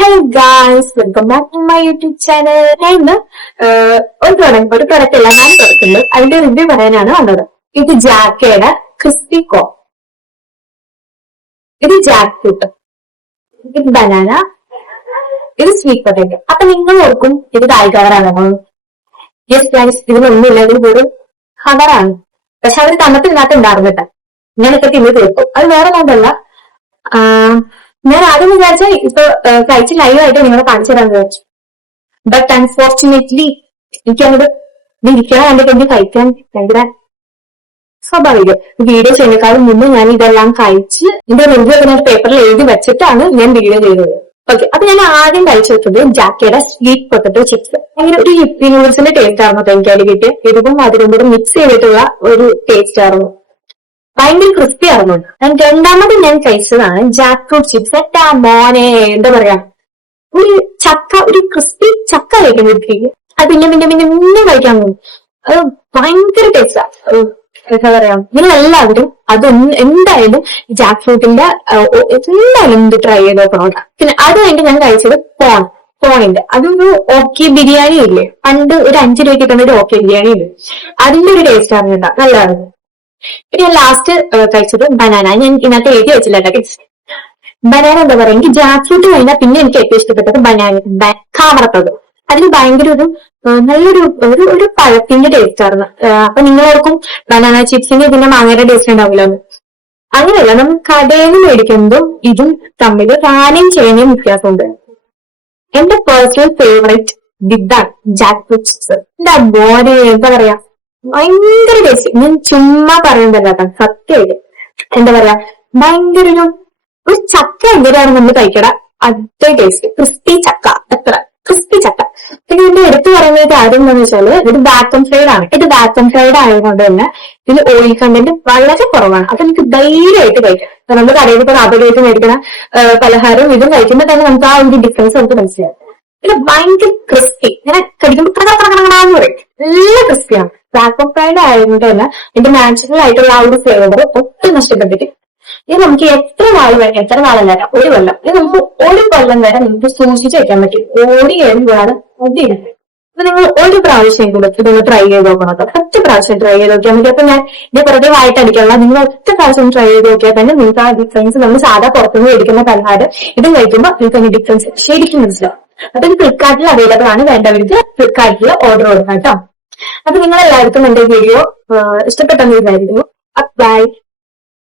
Hello guys, welcome back to my YouTube channel. ഞാൻ ഇന്ന് ഒരു പ്രൊഡക്റ്റ് അല്ല ഞാൻ തുറക്കുന്നത് അതിന്റെ റിവ്യൂ പറയാനാണ് വന്നത്. ഇത് ജാക്കയുടെ ക്രിസ്പി കോൺ, ഇത് ജാക്ക് ഫ്രൂട്ട്, ഇത് ബനാന, ഇത് സ്വീറ്റ് പൊട്ടേറ്റോ. അപ്പൊ നിങ്ങൾ ഓർക്കും ഇത് ഡായ് കവറാണോ? യെസ് ഗായ്സ്, ഇതിലൊന്നുമില്ല, ഇതിൽ ഒരു കവറാണ്. പക്ഷെ അവർ തണുപ്പിനകത്ത് ഉണ്ടായിരുന്നിട്ട് ഞാനിപ്പോ തിന്ന് തീർക്കും. അത് വേറെ ഒന്നല്ല, ഞാൻ ആദ്യം വിചാരിച്ച ഇപ്പൊ കഴിച്ച് ലൈവായിട്ട് നിങ്ങളെ കാണിച്ചു തരാൻ വിചാരിച്ചു. ബട്ട് അൺഫോർച്ചുനേറ്റ്ലി എനിക്കങ്ങോട്ട് ഇരിക്കാൻ കണ്ടിട്ട് കഴിക്കാൻ ഭയങ്കര സ്വാഭാവികം. വീഡിയോ ചെയ്യുന്നതിനേക്കാളും മുമ്പ് ഞാൻ ഇതെല്ലാം കഴിച്ച് എന്റെ റിവ്യൂ ഒക്കെ ഞാൻ പേപ്പറിൽ എഴുതി വെച്ചിട്ടാണ് ഞാൻ വീഡിയോ ചെയ്തത്. ഓക്കെ, അപ്പൊ ഞാൻ ആദ്യം കഴിച്ചു വെച്ചത് ജാക്കയുടെ സ്വീറ്റ് പൊട്ടറ്റോ ചിപ്സ്. അങ്ങനെ ഒരു ഹിപ്പി നൂഡിൽസിന്റെ ടേസ്റ്റ് ആയിരുന്നു എനിക്ക് അതിൽ കിട്ടിയ. എരിവും മധുരവും കൂടെ മിക്സ് ചെയ്തിട്ടുള്ള ഒരു ടേസ്റ്റ് ആയിരുന്നു. ഭയങ്കര ക്രിസ്പി ആയിരുന്നു. രണ്ടാമത് ഞാൻ കഴിച്ചതാണ് ജാക്ക് ഫ്രൂട്ട് ചിപ്സ്. എട്ടാ മോനെ, എന്താ പറയാ, ഒരു ചക്ക, ഒരു ക്രിസ്പി ചക്ക കഴിക്കുമ്പോഴത്തേക്ക് അത് പിന്നെ പിന്നെ പിന്നെ പിന്നെ കഴിക്കാൻ തോന്നും. അത് ഭയങ്കര ടേസ്റ്റാ. എന്താ പറയാ, നിങ്ങൾ എല്ലാവരും എന്തായാലും ജാക്ക് ഫ്രൂട്ടിന്റെ എന്തായാലും ഇത് ട്രൈ ചെയ്ത് നോക്കണം. പിന്നെ അത് കഴിഞ്ഞിട്ട് ഞാൻ കഴിച്ചത് കോണിന്റെ അതൊരു ഓക്കെ ബിരിയാണി ഇല്ലേ, പണ്ട് ഒരു 5 രൂപയ്ക്ക് കിട്ടുന്ന ഒരു ഓക്കെ ബിരിയാണി ഇല്ലേ, അതിന്റെ ഒരു ടേസ്റ്റ് ആണ് കേട്ടോ, നല്ലതാണ്. പിന്നെ ഞാൻ ലാസ്റ്റ് കഴിച്ചത് ബനാന. ഞാൻ ഇതിനകത്ത് എഴുതി വെച്ചില്ല കേട്ടോ. ബനാന എന്താ പറയാ, എനിക്ക് ജാക്ക് ഫ്രൂട്ട് കഴിഞ്ഞാൽ പിന്നെ എനിക്ക് ഏറ്റവും ഇഷ്ടപ്പെട്ടത് ബനാന, കാമറത്തത്. അതിന് ഭയങ്കര ഒരു നല്ലൊരു ഒരു പഴത്തിന്റെ ടേസ്റ്റ് ആയിരുന്നു. അപ്പൊ നിങ്ങളോർക്കും ബനാന ചിപ്സിന് ഇതിന്റെ മാങ്ങയുടെ ടേസ്റ്റ് ഉണ്ടാവില്ല എന്ന്. അങ്ങനെയല്ല, നമ്മൾ കടയിൽ നിന്ന് മേടിക്കുന്നതും ഇതും തമ്മിൽ റാനും ചെയ്യുന്നതും വ്യത്യാസമുണ്ട്. എന്റെ പേഴ്സണൽ ഫേവറേറ്റ് ഇതാണ് ജാക്ക് ഫ്രൂട്ട് ചിപ്സ്. എന്റെ ബോഡി എന്താ പറയാ, ഭയങ്കര ടേസ്റ്റ്. ഞാൻ ചുമ്മാ പറയുന്നതല്ല കേട്ടോ, സത്യമായിട്ട്. എന്താ പറയാ, ഭയങ്കര ഒരു ചക്ക എങ്ങനെയാണ് നമ്മൾ കഴിക്കട അതേ ടേസ്റ്റ്. ക്രിസ്പി ചക്ക, എത്ര ക്രിസ്പി ചക്ക. പിന്നെ ഇതിന്റെ എടുത്തു പറയുന്ന കാര്യം എന്താണെന്ന് വെച്ചാല് ഇത് വാക്വം ഫ്രൈഡ് ആണ്. ഇത് വാക്വം ഫ്രൈഡ് ആയതുകൊണ്ട് തന്നെ ഇതിൽ ഓയിൽ കണ്ടന്റ് വളരെ കുറവാണ്. അപ്പൊ എനിക്ക് ധൈര്യമായിട്ട് കഴിക്കാം. നമ്മൾ കടയിൽ ഇപ്പോൾ 40 രൂപയ്ക്ക് മേടിക്കുന്ന പലഹാരവും ഇതും കഴിക്കുമ്പോൾ തന്നെ നമുക്ക് ആ ഒരു ഡിഫറൻസ് നമുക്ക് മനസ്സിലാവും. പിന്നെ ഭയങ്കര ക്രിസ്പി, ഇങ്ങനെ കടിക്കുമ്പോൾ കടകടകടകടാന്ന് പറയും, നല്ല ക്രിസ്പിയാണ്. വാക്വം ഫ്രൈഡ് ആയതുകൊണ്ട് തന്നെ ഇതിന്റെ നാച്ചുറൽ ആയിട്ടുള്ള ആ ഒരു ഫ്ലേവർ ഒട്ടും നഷ്ടപ്പെട്ടിട്ട് ഇത് നമുക്ക് എത്ര നാളല്ല, ഒരു കൊല്ലം, ഇത് നമുക്ക് ഒരു കൊല്ലം വരെ നമുക്ക് സൂക്ഷിച്ച് വെക്കാൻ പറ്റും. ഓടിയേഴും കൂടാതെ ഒതിയില്ല. അപ്പൊ നിങ്ങൾ ഒരു പ്രാവശ്യം ഇതൊന്ന് ട്രൈ ചെയ്ത് നോക്കണം കേട്ടോ. 10 പ്രാവശ്യം ട്രൈ ചെയ്ത് നോക്കിയാൽ മതി. അപ്പൊ ഞാൻ ഇത് വെറുതെ വായിട്ടടിക്കാനുള്ള, നിങ്ങൾ 10 പ്രാവശ്യം ട്രൈ ചെയ്ത് നോക്കിയാൽ തന്നെ നിങ്ങൾക്ക് ആ ഡിഫറൻസ് നമ്മൾ സാധാ പുറത്തുനിന്ന് മേടിക്കുന്ന പലഹാരം ഇതും കഴിക്കുമ്പോൾ നിങ്ങൾക്ക് അതിന്റെ ഡിഫറൻസ് ശരിക്കും മനസ്സിലാവും. അപ്പൊ ഇത് ഫ്ലിപ്കാർട്ടിൽ അവൈലബിൾ ആണ്. വേണ്ടവർക്ക് ഫ്ലിപ്കാർട്ടിൽ ഓർഡർ കൊടുക്കാം കേട്ടോ. അപ്പൊ നിങ്ങൾ എല്ലാവർക്കും എന്റെ വീഡിയോ ഇഷ്ടപ്പെട്ടെന്ന് വിചാരിക്കുന്നു. ബൈ.